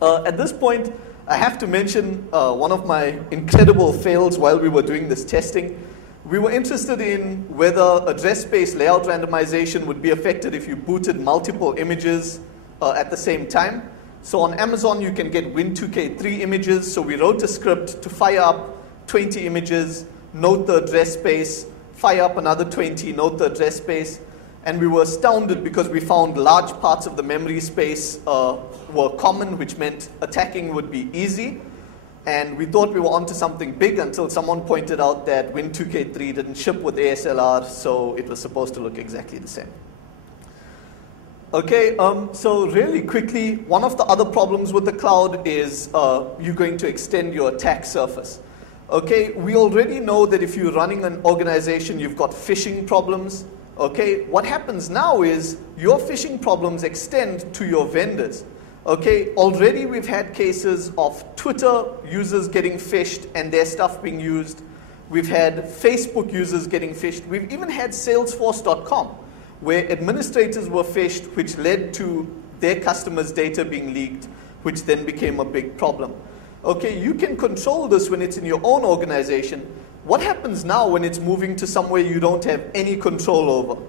At this point, I have to mention one of my incredible fails while we were doing this testing. We were interested in whether address space layout randomization would be affected if you booted multiple images at the same time. So on Amazon, you can get Win2K3 images. So we wrote a script to fire up 20 images, note the address space, fire up another 20, note the address space. And we were astounded because we found large parts of the memory space were common, which meant attacking would be easy. And we thought we were onto something big until someone pointed out that Win2K3 didn't ship with ASLR, so it was supposed to look exactly the same. Okay, so really quickly, one of the other problems with the cloud is you're going to extend your attack surface. Okay, we already know that if you're running an organization, you've got phishing problems. Okay, what happens now is your phishing problems extend to your vendors. Okay, already we've had cases of Twitter users getting phished and their stuff being used. We've had Facebook users getting phished. We've even had Salesforce.com, where administrators were phished, which led to their customers' data being leaked, which then became a big problem. Okay, you can control this when it's in your own organization. What happens now when it's moving to somewhere you don't have any control over?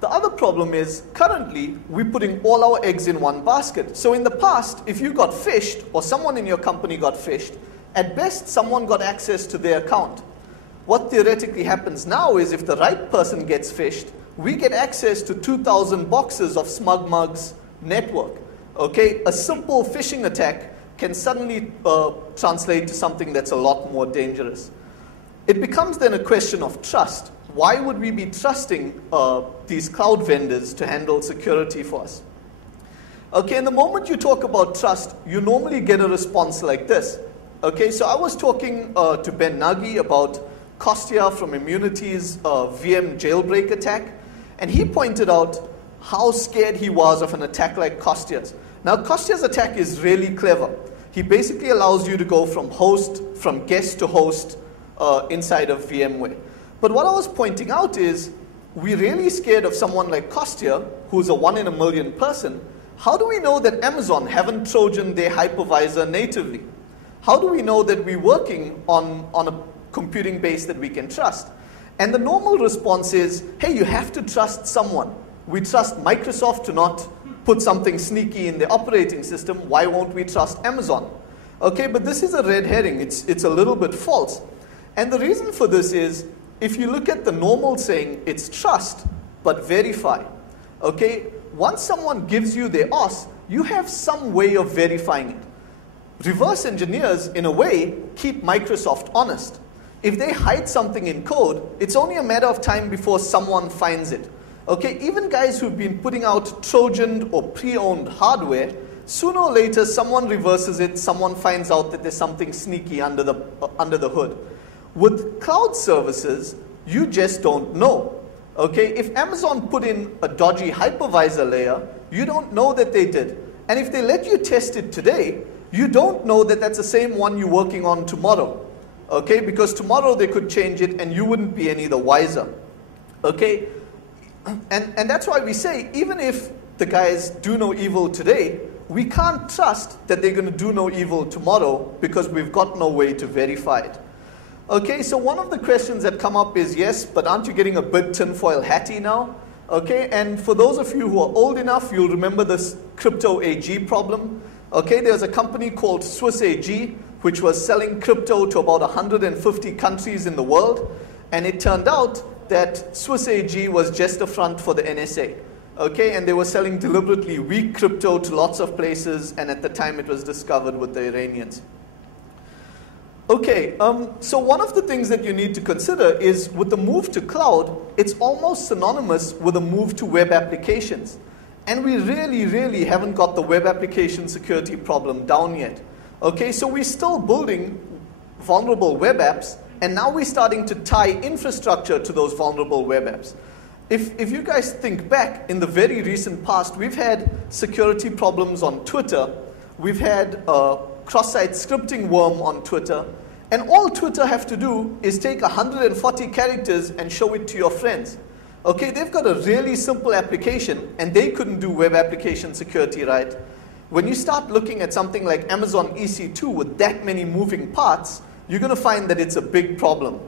The other problem is, currently, we're putting all our eggs in one basket. So in the past, if you got phished, or someone in your company got phished, at best, someone got access to their account. What theoretically happens now is if the right person gets phished, we get access to 2,000 boxes of SmugMug's network. Okay, a simple phishing attack can suddenly translate to something that's a lot more dangerous. It becomes then a question of trust. Why would we be trusting these cloud vendors to handle security for us? Okay, and the moment you talk about trust, you normally get a response like this. Okay, so I was talking to Ben Nagy about Kostya from Immunity's VM jailbreak attack, and he pointed out how scared he was of an attack like Kostya's. Now, Kostya's attack is really clever. He basically allows you to go from guest to host inside of VMware. But what I was pointing out is, we're really scared of someone like Kostya, who's a 1 in a million person. How do we know that Amazon haven't Trojaned their hypervisor natively? How do we know that we're working on a computing base that we can trust? And the normal response is, hey, you have to trust someone. We trust Microsoft to not put something sneaky in the operating system. Why won't we trust Amazon? Okay, but this is a red herring. It's a little bit false. And the reason for this is, if you look at the normal saying, it's trust, but verify. Okay, once someone gives you their OS, you have some way of verifying it. Reverse engineers, in a way, keep Microsoft honest. If they hide something in code, it's only a matter of time before someone finds it. Okay, even guys who've been putting out Trojaned or pre-owned hardware, sooner or later someone reverses it, someone finds out that there's something sneaky under the hood. With cloud services, you just don't know. Okay, if Amazon put in a dodgy hypervisor layer, you don't know that they did. And if they let you test it today, you don't know that that's the same one you're working on tomorrow. Okay, because tomorrow they could change it and you wouldn't be any the wiser. Okay, and that's why we say, even if the guys do no evil today, we can't trust that they're going to do no evil tomorrow because we've got no way to verify it. Okay, so one of the questions that come up is, yes, but aren't you getting a bit tinfoil hatty now? Okay, and for those of you who are old enough, you'll remember this crypto AG problem. Okay, there's a company called Swiss AG, which was selling crypto to about 150 countries in the world, and it turned out that Swiss AG was just a front for the NSA. Okay, and they were selling deliberately weak crypto to lots of places, and at the time it was discovered with the Iranians. Okay, so one of the things that you need to consider is with the move to cloud, it's almost synonymous with a move to web applications. And we really haven't got the web application security problem down yet. Okay, so we're still building vulnerable web apps, and now we're starting to tie infrastructure to those vulnerable web apps. If you guys think back, in the very recent past, we've had security problems on Twitter. We've had cross-site scripting worm on Twitter, and all Twitter have to do is take 140 characters and show it to your friends. Okay, they've got a really simple application, and they couldn't do web application security right. when you start looking at something like Amazon EC2 with that many moving parts, you're going to find that it's a big problem.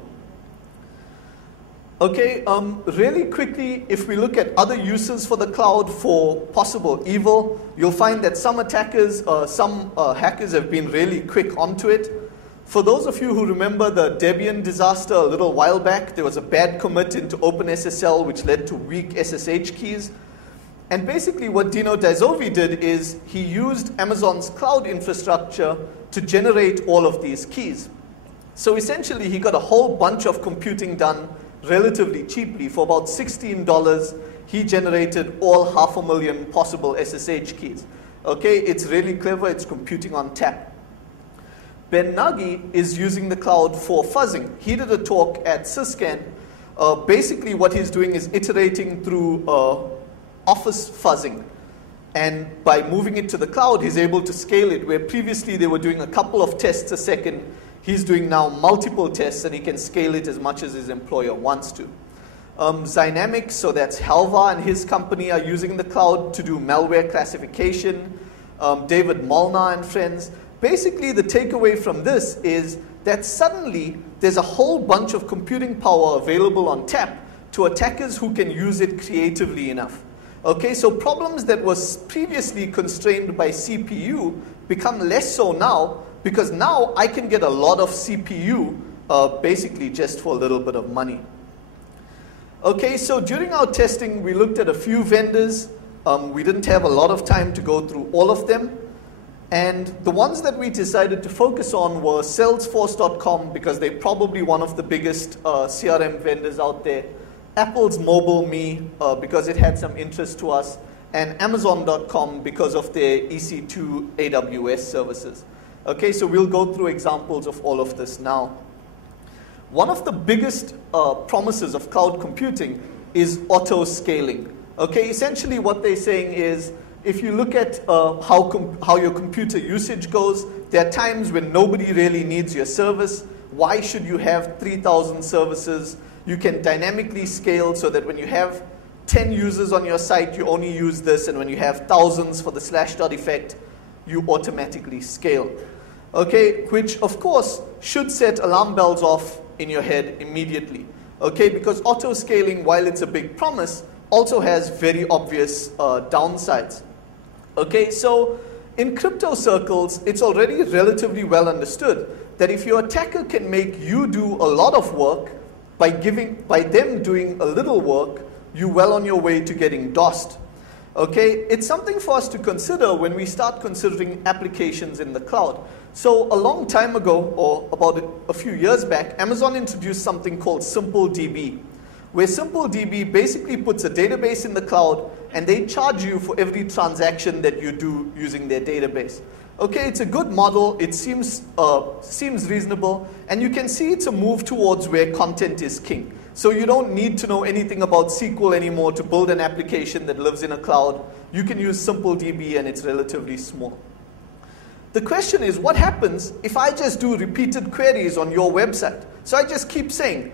Okay, really quickly, if we look at other uses for the cloud for possible evil, you'll find that some attackers, some hackers have been really quick onto it. For those of you who remember the Debian disaster a little while back, there was a bad commit into OpenSSL which led to weak SSH keys. And basically what Dino Daizovi did is he used Amazon's cloud infrastructure to generate all of these keys. So essentially he got a whole bunch of computing done relatively cheaply. For about $16, he generated all 500,000 possible SSH keys. Okay, it's really clever, it's computing on tap. Ben Nagy is using the cloud for fuzzing. He did a talk at Syscan. Basically what he's doing is iterating through office fuzzing. And by moving it to the cloud, he's able to scale it, where previously they were doing a couple of tests a second. He's doing now multiple tests, and he can scale it as much as his employer wants to. Zynamics, so that's Halva and his company, are using the cloud to do malware classification. David Molnar and friends. Basically, the takeaway from this is that suddenly there's a whole bunch of computing power available on tap to attackers who can use it creatively enough. Okay, so problems that was previously constrained by CPU become less so now, because now I can get a lot of CPU basically just for a little bit of money. Okay, so during our testing, we looked at a few vendors. We didn't have a lot of time to go through all of them. And the ones that we decided to focus on were Salesforce.com, because they're probably one of the biggest CRM vendors out there. Apple's MobileMe, because it had some interest to us. And Amazon.com, because of their EC2 AWS services. Okay, so we'll go through examples of all of this now. One of the biggest promises of cloud computing is auto-scaling. Okay, essentially what they're saying is, if you look at how your computer usage goes, there are times when nobody really needs your service. Why should you have 3,000 services? You can dynamically scale so that when you have 10 users on your site, you only use this, and when you have thousands for the slashdot effect, you automatically scale. Okay, which of course should set alarm bells off in your head immediately. Okay, because auto-scaling, while it's a big promise, also has very obvious downsides. Okay, so in crypto circles, it's already relatively well understood that if your attacker can make you do a lot of work by them doing a little work, you're well on your way to getting DOSed. Okay, it's something for us to consider when we start considering applications in the cloud. So a long time ago, or about a few years back, Amazon introduced something called SimpleDB, where SimpleDB basically puts a database in the cloud, and they charge you for every transaction that you do using their database. Okay, it's a good model, it seems reasonable, and you can see it's a move towards where content is king. So you don't need to know anything about SQL anymore to build an application that lives in a cloud. You can use SimpleDB and it's relatively small. The question is, what happens if I just do repeated queries on your website? So I just keep saying,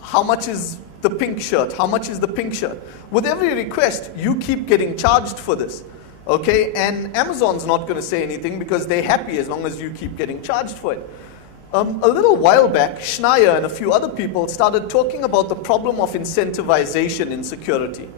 how much is the pink shirt? How much is the pink shirt? With every request, you keep getting charged for this. Okay, and Amazon's not going to say anything because they're happy as long as you keep getting charged for it. A little while back, Schneier and a few other people started talking about the problem of incentivization in security.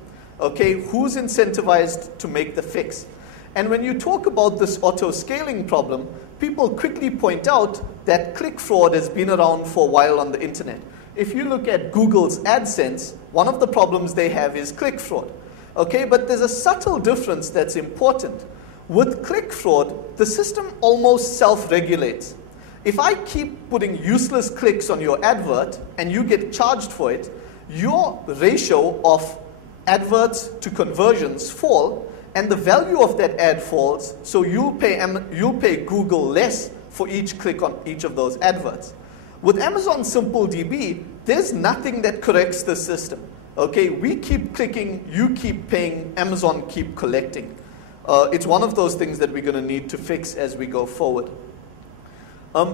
Okay, who's incentivized to make the fix? And when you talk about this auto-scaling problem, people quickly point out that click fraud has been around for a while on the internet. If you look at Google's AdSense, one of the problems they have is click fraud. Okay, but there's a subtle difference that's important. With click fraud, the system almost self-regulates. If I keep putting useless clicks on your advert and you get charged for it, your ratio of adverts to conversions fall, and the value of that ad falls, so you'll pay Google less for each click on each of those adverts. With Amazon SimpleDB, there's nothing that corrects the system. Okay, we keep clicking, you keep paying, Amazon keep collecting. It's one of those things that we're going to need to fix as we go forward.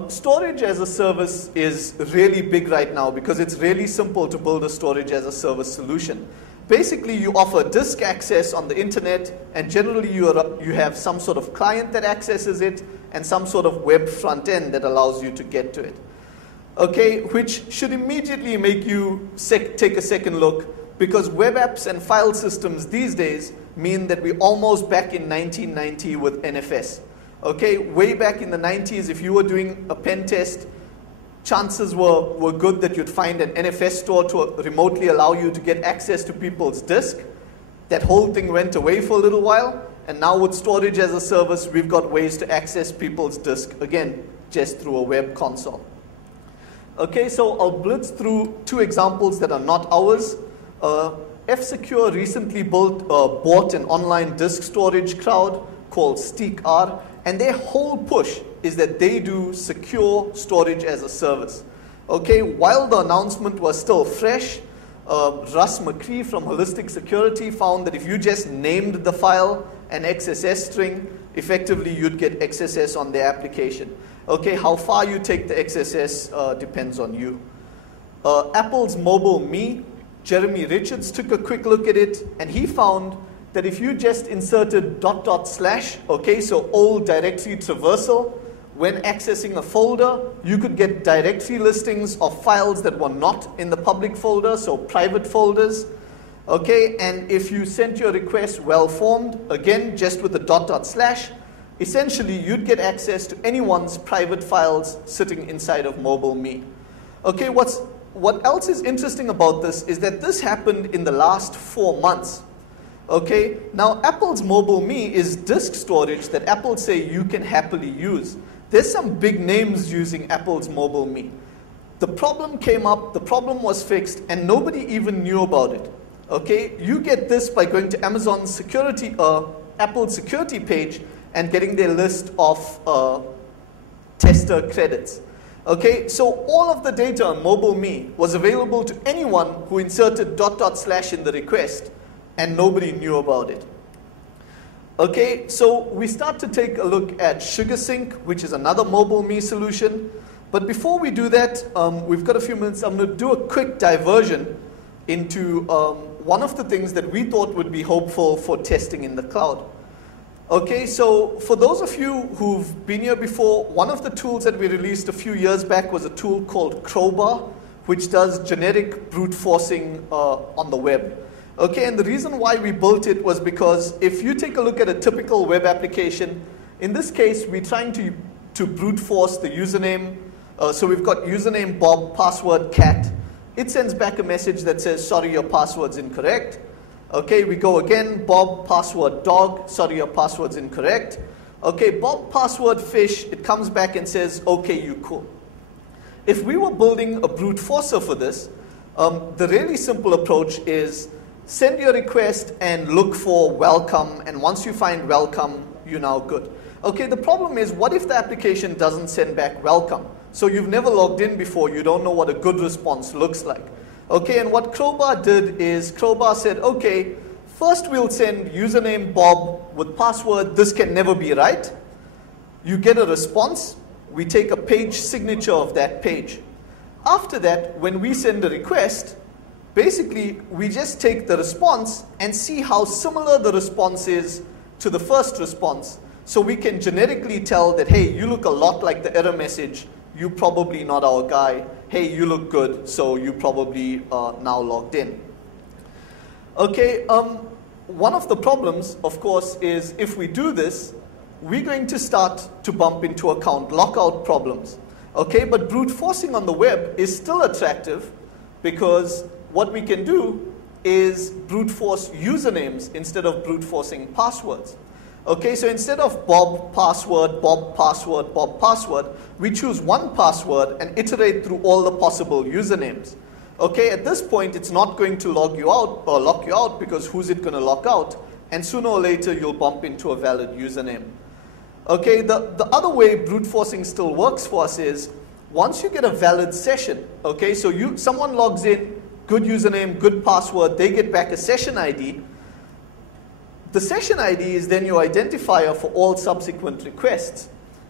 Storage as a service is really big right now because it's really simple to build a storage as a service solution. basically you offer disk access on the internet, and generally you have some sort of client that accesses it and some sort of web front end that allows you to get to it. Okay, which should immediately make you take a second look, because web apps and file systems these days mean that we're almost back in 1990 with NFS. Okay, way back in the 90s, if you were doing a pen test, chances were good that you'd find an NFS store to remotely allow you to get access to people's disk. That whole thing went away for a little while, and now with storage as a service, we've got ways to access people's disk, again, just through a web console. Okay, so I'll blitz through two examples that are not ours. F-Secure recently bought an online disk storage crowd called SteakR, and their whole push is that they do secure storage as a service. Okay, while the announcement was still fresh, Russ McCree from Holistic Security found that if you just named the file an XSS string, effectively you'd get XSS on their application. Okay, how far you take the XSS depends on you. Apple's Mobile Me, Jeremy Richards took a quick look at it, and he found that if you just inserted .. okay, so old directory traversal, when accessing a folder, you could get directory listings of files that were not in the public folder, so private folders. Okay, and if you sent your request well-formed, again, just with the .. essentially you'd get access to anyone's private files sitting inside of Mobile Me. Okay, what else is interesting about this is that this happened in the last 4 months. Okay, now Apple's Mobile Me is disk storage that Apple say you can happily use. There's some big names using Apple's Mobile Me. The problem came up, the problem was fixed, and nobody even knew about it. Okay, you get this by going to Amazon's security, Apple's security page and getting their list of tester credits. Okay, so all of the data on Mobile Me was available to anyone who inserted .. in the request, and nobody knew about it. Okay, so we start to take a look at SugarSync, which is another Mobile Me solution. But before we do that, we've got a few minutes. I'm going to do a quick diversion into one of the things that we thought would be hopeful for testing in the cloud. Okay, so for those of you who've been here before, one of the tools that we released a few years back was a tool called Crowbar, which does generic brute forcing on the web. Okay, and the reason why we built it was because if you take a look at a typical web application, in this case, we're trying to brute force the username. So we've got username Bob, password cat. It sends back a message that says, sorry, your password's incorrect. Okay, we go again, Bob, password dog, sorry, your password's incorrect. Okay, Bob, password fish, it comes back and says, okay, you cool. If we were building a brute forcer for this, the really simple approach is send your request and look for welcome, and once you find welcome, you're now good. Okay, the problem is, what if the application doesn't send back welcome? So you've never logged in before, you don't know what a good response looks like. Okay, and what Crowbar did is, Crowbar said, okay, first we'll send username Bob with password, this can never be right. You get a response, we take a page signature of that page. After that, when we send a request, basically we just take the response and see how similar the response is to the first response. So we can generically tell that, hey, you look a lot like the error message, you're probably not our guy. Hey, you look good, so you probably are now logged in. Okay, one of the problems, of course, is if we do this, we're going to start to bump into account lockout problems. Okay, but brute forcing on the web is still attractive because what we can do is brute force usernames instead of brute forcing passwords. Okay, so instead of Bob password, Bob password, Bob password, we choose one password and iterate through all the possible usernames. Okay, at this point, it's not going to log you out or lock you out because who's it going to lock out? And sooner or later, you'll bump into a valid username. Okay, the other way brute forcing still works for us is once you get a valid session, okay, so someone logs in, good username, good password, they get back a session ID. The session ID is then your identifier for all subsequent requests.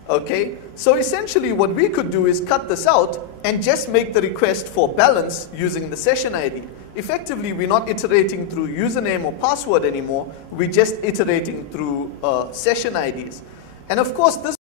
Okay, so essentially what we could do is cut this out and just make the request for balance using the session ID. effectively we're not iterating through username or password anymore, we're just iterating through session IDs. And of course, this